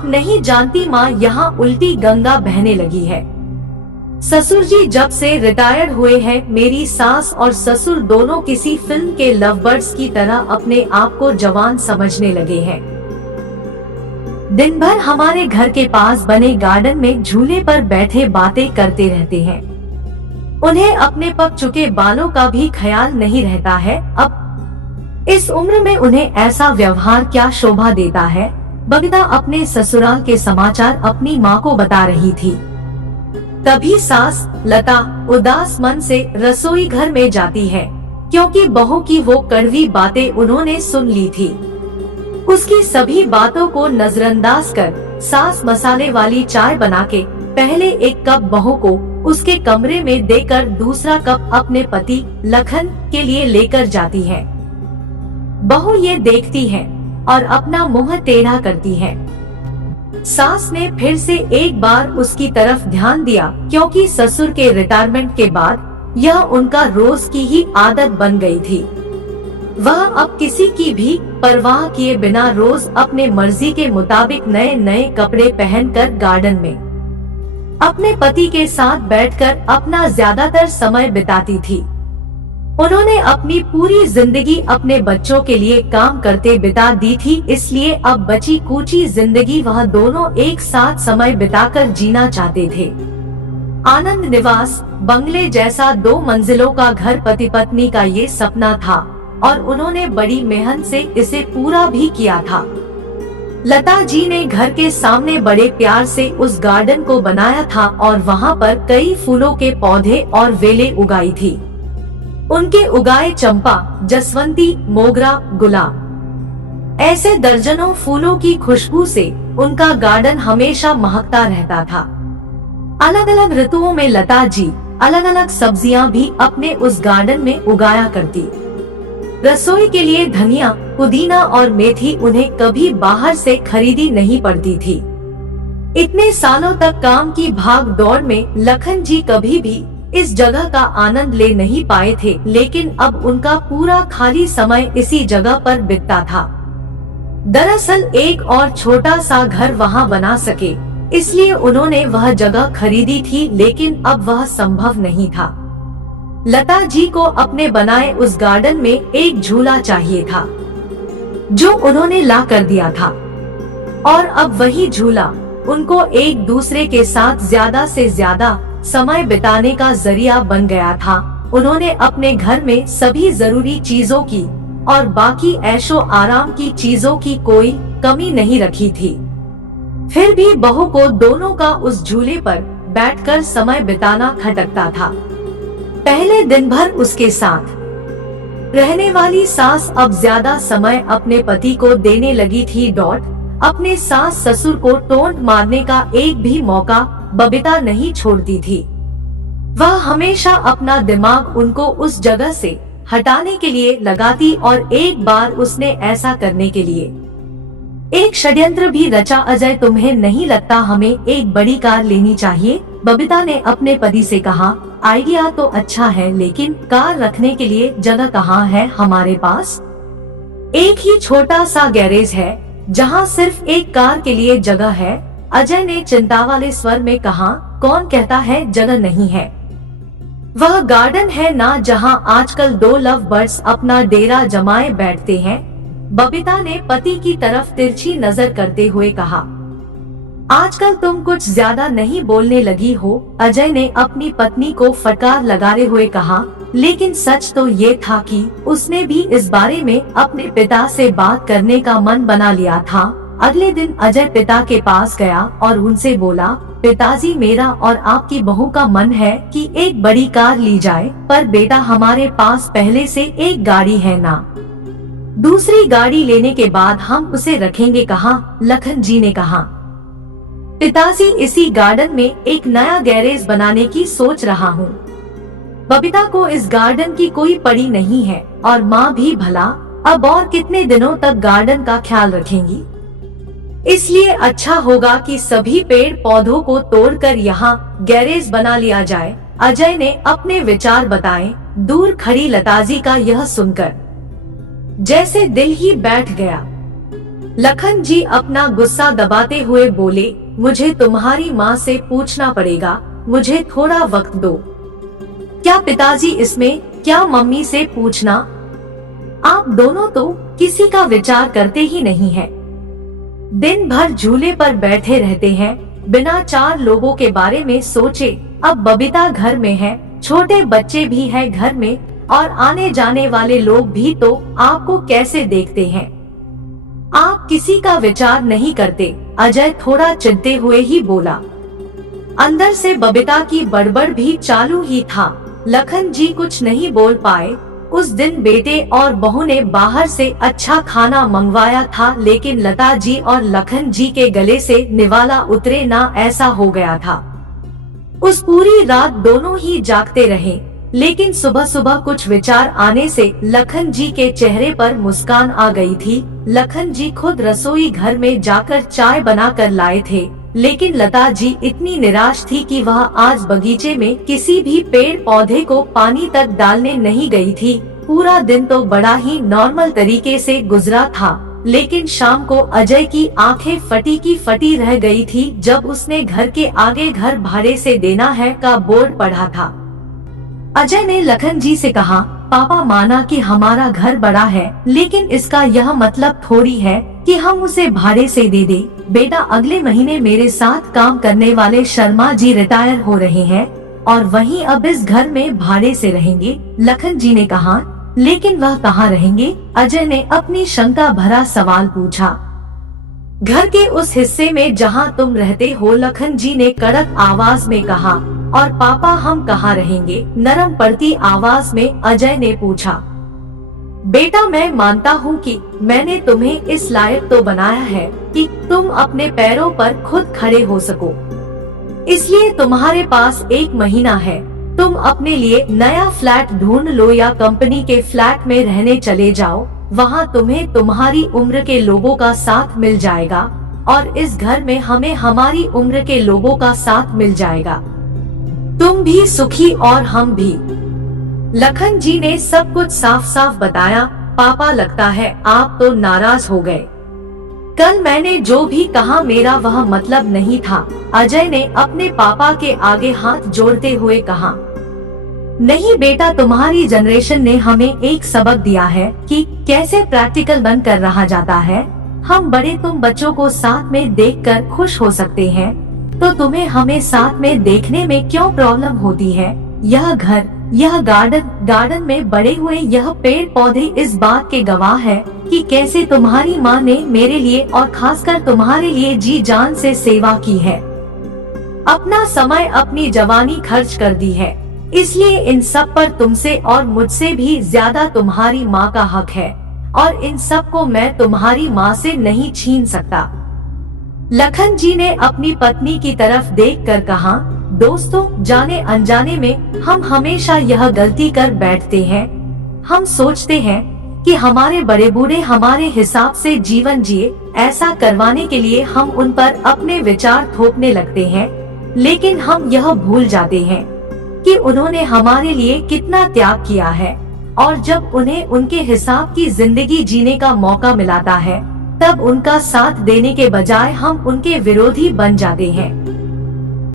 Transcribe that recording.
आप नहीं जानती माँ, यहाँ उल्टी गंगा बहने लगी है। ससुर जी जब से रिटायर्ड हुए हैं, मेरी सास और ससुर दोनों किसी फिल्म के लवबर्ड्स की तरह अपने आप को जवान समझने लगे हैं। दिन भर हमारे घर के पास बने गार्डन में झूले पर बैठे बातें करते रहते हैं। उन्हें अपने पक चुके बालों का भी ख्याल नहीं रहता है। अब इस उम्र में उन्हें ऐसा व्यवहार क्या शोभा देता है। बबीता अपने ससुराल के समाचार अपनी माँ को बता रही थी। तभी सास लता उदास मन से रसोई घर में जाती है, क्योंकि बहू की वो कड़वी बातें उन्होंने सुन ली थी। उसकी सभी बातों को नजरअंदाज कर सास मसाले वाली चाय बना के पहले एक कप बहू को उसके कमरे में देकर दूसरा कप अपने पति लखन के लिए लेकर जाती है। बहू ये देखती है और अपना मुंह टेढ़ा करती है। सास ने फिर से एक बार उसकी तरफ ध्यान दिया, क्योंकि ससुर के रिटायरमेंट के बाद यह उनका रोज की ही आदत बन गई थी। वह अब किसी की भी परवाह किए बिना रोज अपने मर्जी के मुताबिक नए नए कपड़े पहनकर गार्डन में अपने पति के साथ बैठकर अपना ज्यादातर समय बिताती थी। उन्होंने अपनी पूरी जिंदगी अपने बच्चों के लिए काम करते बिता दी थी, इसलिए अब बची कुची जिंदगी वह दोनों एक साथ समय बिताकर जीना चाहते थे। आनंद निवास बंगले जैसा 2 मंजिलों का घर पति पत्नी का ये सपना था और उन्होंने बड़ी मेहनत से इसे पूरा भी किया था। लता जी ने घर के सामने बड़े प्यार से उस गार्डन को बनाया था और वहाँ पर कई फूलों के पौधे और वेलें उगाई थी। उनके उगाए चंपा, जसवंती, मोगरा, गुलाब, ऐसे दर्जनों फूलों की खुशबू से उनका गार्डन हमेशा महकता रहता था। अलग अलग ऋतुओं में लता जी अलग अलग सब्जियां भी अपने उस गार्डन में उगाया करती। रसोई के लिए धनिया, पुदीना और मेथी उन्हें कभी बाहर से खरीदी नहीं पड़ती थी। इतने सालों तक काम की भाग दौड़ में लखन जी कभी भी इस जगह का आनंद ले नहीं पाए थे, लेकिन अब उनका पूरा खाली समय इसी जगह पर बीतता था। दरअसल एक और छोटा सा घर वहाँ बना सके, इसलिए उन्होंने वह जगह खरीदी थी, लेकिन अब वह संभव नहीं था। लता जी को अपने बनाए उस गार्डन में एक झूला चाहिए था, जो उन्होंने ला कर दिया था, और अब वही झूला उनको एक दूसरे के साथ ज्यादा से ज्यादा समय बिताने का जरिया बन गया था। उन्होंने अपने घर में सभी जरूरी चीजों की और बाकी ऐशो आराम की चीजों की कोई कमी नहीं रखी थी। फिर भी बहू को दोनों का उस झूले पर बैठकर समय बिताना खटकता था। पहले दिन भर उसके साथ रहने वाली सास अब ज्यादा समय अपने पति को देने लगी थी। अपने सास ससुर को टोंट मारने का एक भी मौका बबीता नहीं छोड़ती थी। वह हमेशा अपना दिमाग उनको उस जगह से हटाने के लिए लगाती, और एक बार उसने ऐसा करने के लिए एक षड्यंत्र भी रचा। अजय, तुम्हें नहीं लगता हमें एक बड़ी कार लेनी चाहिए? बबीता ने अपने पति से कहा। आइडिया तो अच्छा है, लेकिन कार रखने के लिए जगह कहाँ है हमारे पास? एक ही छोटा सा गैरेज है जहाँ सिर्फ एक कार के लिए जगह है। अजय ने चिंता वाले स्वर में कहा। कौन कहता है जगह नहीं है? वह गार्डन है ना जहां आजकल 2 लव बर्ड्स अपना डेरा जमाए बैठते हैं। बबीता ने पति की तरफ तिरछी नजर करते हुए कहा। आजकल तुम कुछ ज्यादा नहीं बोलने लगी हो, अजय ने अपनी पत्नी को फटकार लगाते हुए कहा। लेकिन सच तो ये था कि उसने भी इस बारे में अपने पिता से बात करने का मन बना लिया था। अगले दिन अजय पिता के पास गया और उनसे बोला, पिताजी, मेरा और आपकी बहू का मन है कि एक बड़ी कार ली जाए, पर बेटा हमारे पास पहले से एक गाड़ी है ना, दूसरी गाड़ी लेने के बाद हम उसे रखेंगे कहाँ? लखन जी ने कहा। पिताजी, इसी गार्डन में एक नया गैरेज बनाने की सोच रहा हूँ। बबीता को इस गार्डन की कोई पड़ी नहीं है, और माँ भी भला अब और कितने दिनों तक गार्डन का ख्याल रखेंगी। इसलिए अच्छा होगा कि सभी पेड़ पौधों को तोड़कर यहाँ गैरेज बना लिया जाए। अजय ने अपने विचार बताए। दूर खड़ी लताजी का यह सुनकर जैसे दिल ही बैठ गया। लखन जी अपना गुस्सा दबाते हुए बोले, मुझे तुम्हारी माँ से पूछना पड़ेगा, मुझे थोड़ा वक्त दो। क्या पिताजी इसमें, क्या मम्मी से पूछना? आप दोनों तो किसी का विचार करते ही नहीं हैं। दिन भर झूले पर बैठे रहते हैं, बिना 4 लोगों के बारे में सोचे। अब बबीता घर में है, छोटे बच्चे भी हैं घर में, और आने जाने वाले लोग भी तो आपको कैसे देखते हैं। आप किसी का विचार नहीं करते। अजय थोड़ा चिढ़ते हुए ही बोला। अंदर से बबीता की बड़बड़ भी चालू ही था। लखन जी कुछ नहीं बोल पाए। उस दिन बेटे और बहू ने बाहर से अच्छा खाना मंगवाया था, लेकिन लता जी और लखन जी के गले से निवाला उतरे ना, ऐसा हो गया था। उस पूरी रात दोनों ही जागते रहे, लेकिन सुबह सुबह कुछ विचार आने से लखन जी के चेहरे पर मुस्कान आ गई थी। लखन जी खुद रसोई घर में जाकर चाय बनाकर लाए थे, लेकिन लता जी इतनी निराश थी कि वह आज बगीचे में किसी भी पेड़ पौधे को पानी तक डालने नहीं गई थी। पूरा दिन तो बड़ा ही नॉर्मल तरीके से गुजरा था, लेकिन शाम को अजय की आंखें फटी की फटी रह गई थी जब उसने घर के आगे घर भाड़े से देना है का बोर्ड पढ़ा था। अजय ने लखन जी से कहा, पापा माना कि हमारा घर बड़ा है, लेकिन इसका यह मतलब थोड़ी है कि हम उसे भाड़े से दे दे। बेटा, अगले महीने मेरे साथ काम करने वाले शर्मा जी रिटायर हो रहे हैं और वहीं अब इस घर में भाड़े से रहेंगे। लखन जी ने कहा, लेकिन वह कहाँ रहेंगे? अजय ने अपनी शंका भरा सवाल पूछा। घर के उस हिस्से में जहाँ तुम रहते हो, लखन जी ने कड़क आवाज में कहा। और पापा हम कहाँ रहेंगे? नरम पड़ती आवाज में अजय ने पूछा। बेटा, मैं मानता हूँ कि मैंने तुम्हें इस लायक तो बनाया है कि तुम अपने पैरों पर खुद खड़े हो सको, इसलिए तुम्हारे पास 1 महीना है। तुम अपने लिए नया फ्लैट ढूंढ लो या कंपनी के फ्लैट में रहने चले जाओ। वहाँ तुम्हें तुम्हारी उम्र के लोगों का साथ मिल जाएगा और इस घर में हमें हमारी उम्र के लोगों का साथ मिल जाएगा। तुम भी सुखी और हम भी। लखन जी ने सब कुछ साफ साफ बताया। पापा, लगता है आप तो नाराज हो गए। कल मैंने जो भी कहा मेरा वह मतलब नहीं था। अजय ने अपने पापा के आगे हाथ जोड़ते हुए कहा। नहीं बेटा, तुम्हारी जनरेशन ने हमें एक सबक दिया है कि कैसे प्रैक्टिकल बनकर रहा जाता है। हम बड़े तुम बच्चों को साथ में देखकर खुश हो सकते हैं, तो तुम्हें हमें साथ में देखने में क्यों प्रॉब्लम होती है? यह घर, यह गार्डन में बड़े हुए यह पेड़ पौधे इस बात के गवाह है कि कैसे तुम्हारी माँ ने मेरे लिए और खासकर तुम्हारे लिए जी जान से सेवा की है। अपना समय, अपनी जवानी खर्च कर दी है, इसलिए इन सब पर तुमसे और मुझसे भी ज्यादा तुम्हारी माँ का हक है और इन सब को मैं तुम्हारी माँ से नहीं छीन सकता। लखन जी ने अपनी पत्नी की तरफ देखकर कहा। दोस्तों, जाने अनजाने में हम हमेशा यह गलती कर बैठते हैं। हम सोचते हैं कि हमारे बड़े बूढ़े हमारे हिसाब से जीवन जिए, ऐसा करवाने के लिए हम उन पर अपने विचार थोपने लगते हैं, लेकिन हम यह भूल जाते हैं कि उन्होंने हमारे लिए कितना त्याग किया है और जब उन्हें उनके हिसाब की जिंदगी जीने का मौका मिलता है, तब उनका साथ देने के बजाय हम उनके विरोधी बन जाते हैं।